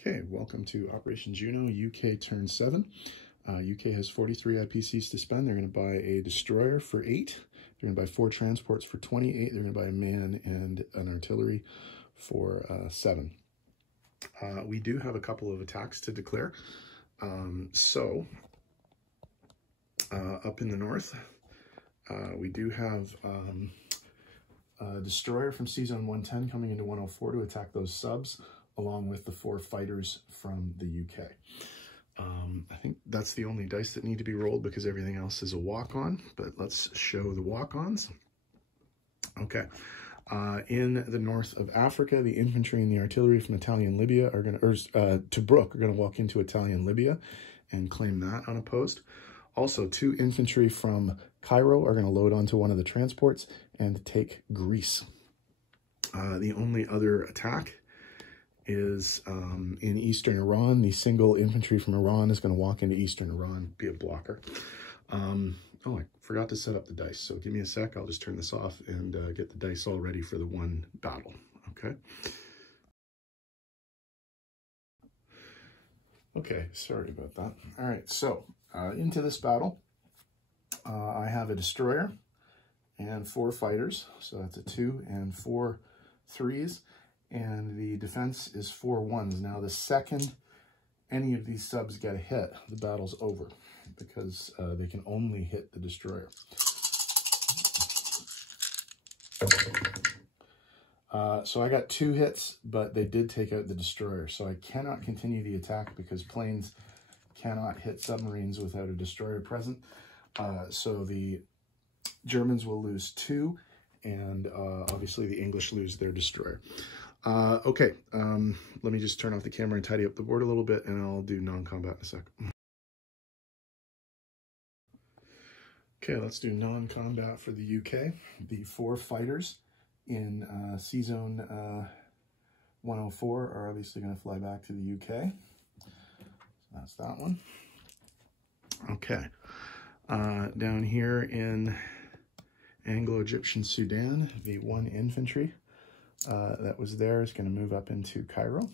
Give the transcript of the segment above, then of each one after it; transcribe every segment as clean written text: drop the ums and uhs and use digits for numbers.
Okay, welcome to Operation Juno, UK turn 7. UK has 43 IPCs to spend. They're going to buy a destroyer for 8. They're going to buy 4 transports for 28. They're going to buy a man and an artillery for 7. We do have a couple of attacks to declare. Up in the north, we do have a destroyer from C-Zone 110 coming into 104 to attack those subs, along with the 4 fighters from the UK. I think that's the only dice that need to be rolled because everything else is a walk-on, but let's show the walk-ons. Okay. In the north of Africa, the infantry and the artillery from Italian Libya are going to, Tobruk are going to walk into Italian Libya and claim that unopposed. Also, 2 infantry from Cairo are going to load onto one of the transports and take Greece. The only other attack is in eastern Iran. The single infantry from Iran is going to walk into eastern Iran, be a blocker. Oh, I forgot to set up the dice, so give me a sec. I'll just turn this off and get the dice all ready for the one battle, okay? Okay, sorry about that. All right, so into this battle, I have a destroyer and 4 fighters, so that's a 2 and 4 3s. And the defense is 4 1s. Now, the second any of these subs get a hit, the battle's over because they can only hit the destroyer. So I got 2 hits, but they did take out the destroyer. So I cannot continue the attack because planes cannot hit submarines without a destroyer present. So the Germans will lose 2, and obviously the English lose their destroyer. Okay, let me just turn off the camera and tidy up the board a little bit, and I'll do non-combat in a sec. Okay, let's do non-combat for the UK. The 4 fighters in C-Zone 104 are obviously going to fly back to the UK. So that's that one. Okay, down here in Anglo-Egyptian Sudan, the 1 infantry that was there is going to move up into Cairo.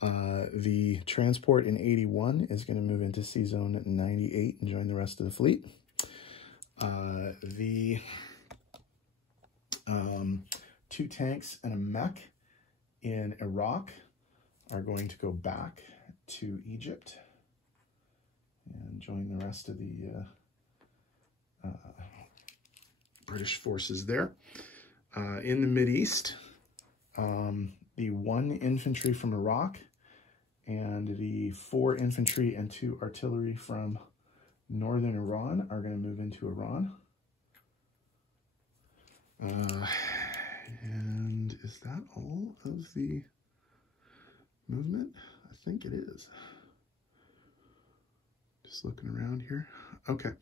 The transport in 81 is going to move into C-Zone 98 and join the rest of the fleet. The 2 tanks and a mech in Iraq are going to go back to Egypt and join the rest of the British forces there. In the Mideast, the 1 infantry from Iraq and the 4 infantry and 2 artillery from northern Iran are going to move into Iran. And is that all of the movement? I think it is. Just looking around here. Okay.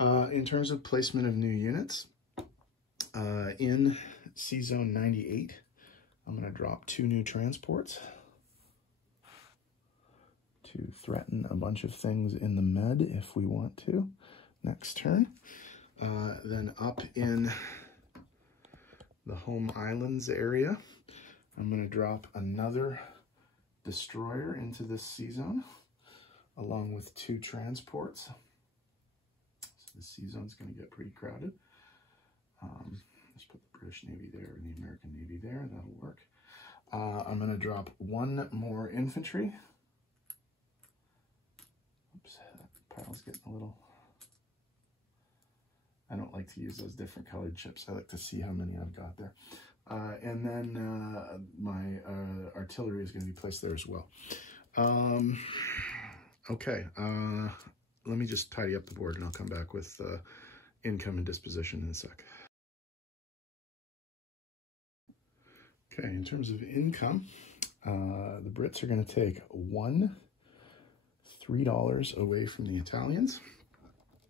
In terms of placement of new units, in C-Zone 98, I'm going to drop 2 new transports to threaten a bunch of things in the med if we want to next turn. Then up in the Home Islands area, I'm going to drop another destroyer into this C-Zone along with 2 transports. So the C-Zone is going to get pretty crowded. Let's put the British Navy there and the American Navy there. That'll work. I'm going to drop 1 more infantry. Oops, that pile's getting a little... I don't like to use those different colored chips. I like to see how many I've got there. And then my artillery is going to be placed there as well. Okay, let me just tidy up the board and I'll come back with income and disposition in a sec. Okay, in terms of income, the Brits are going to take $3 away from the Italians.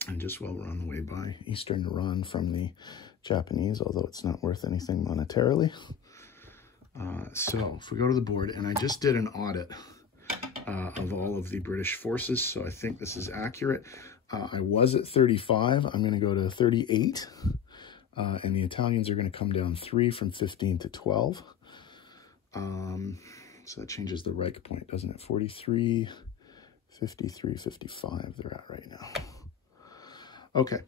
And just while we're on the way by eastern Iran from the Japanese, although it's not worth anything monetarily. So if we go to the board, and I just did an audit of all of the British forces, so I think this is accurate. I was at 35. I'm going to go to 38. And the Italians are going to come down 3 from 15 to 12. So that changes the Reich point, doesn't it? 43, 53, 55 they're at right now. Okay,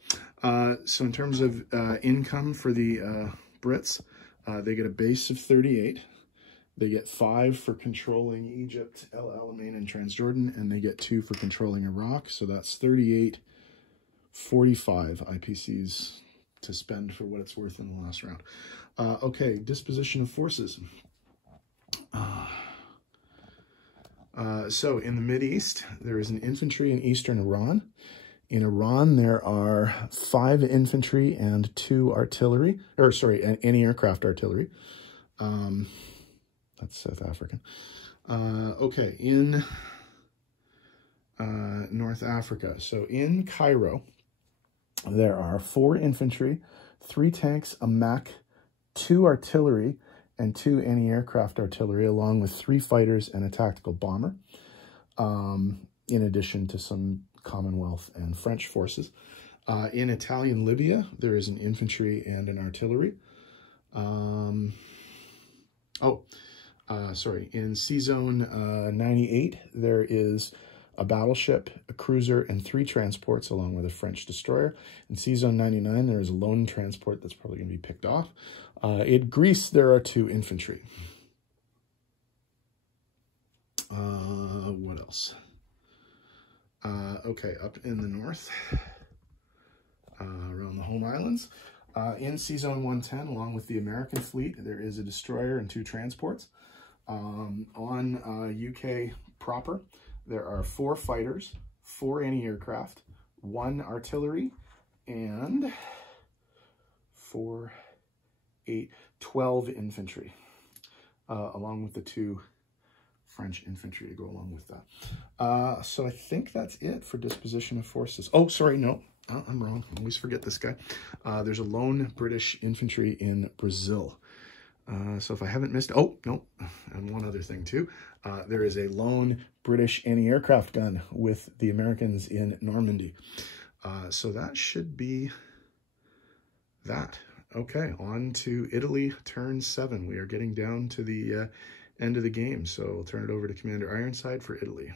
so in terms of income for the Brits, they get a base of 38. They get 5 for controlling Egypt, El Alamein, and Transjordan, and they get 2 for controlling Iraq. So that's 38, 45 IPCs to spend for what it's worth in the last round. Okay, disposition of forces. So in the Mideast, there is an infantry in eastern Iran. In Iran, there are 5 infantry and 2 artillery, or sorry, any aircraft artillery. That's South African. Okay, in North Africa. So in Cairo, there are 4 infantry, 3 tanks, a Mac, 2 artillery, and 2 anti-aircraft artillery, along with 3 fighters and a tactical bomber, in addition to some Commonwealth and French forces. In Italian Libya, there is an infantry and an artillery. In Sea Zone 98, there is a battleship, a cruiser, and 3 transports, along with a French destroyer. In Sea Zone 99, there is a lone transport that's probably going to be picked off. In Greece, there are 2 infantry. What else? Okay, up in the north, around the home islands. In Sea Zone 110, along with the American fleet, there is a destroyer and 2 transports. On UK proper, there are 4 fighters, 4 anti-aircraft, 1 artillery, and 4, 8, 12 infantry, along with the 2 French infantry to go along with that. So I think that's it for disposition of forces. Oh, sorry, no, I'm wrong. I always forget this guy. There's a lone British infantry in Brazil. So if I haven't missed, oh, no, and one other thing too. There is a lone British anti-aircraft gun with the Americans in Normandy. So that should be that. Okay, on to Italy, turn 7. We are getting down to the end of the game, so I'll turn it over to Commander Ironside for Italy.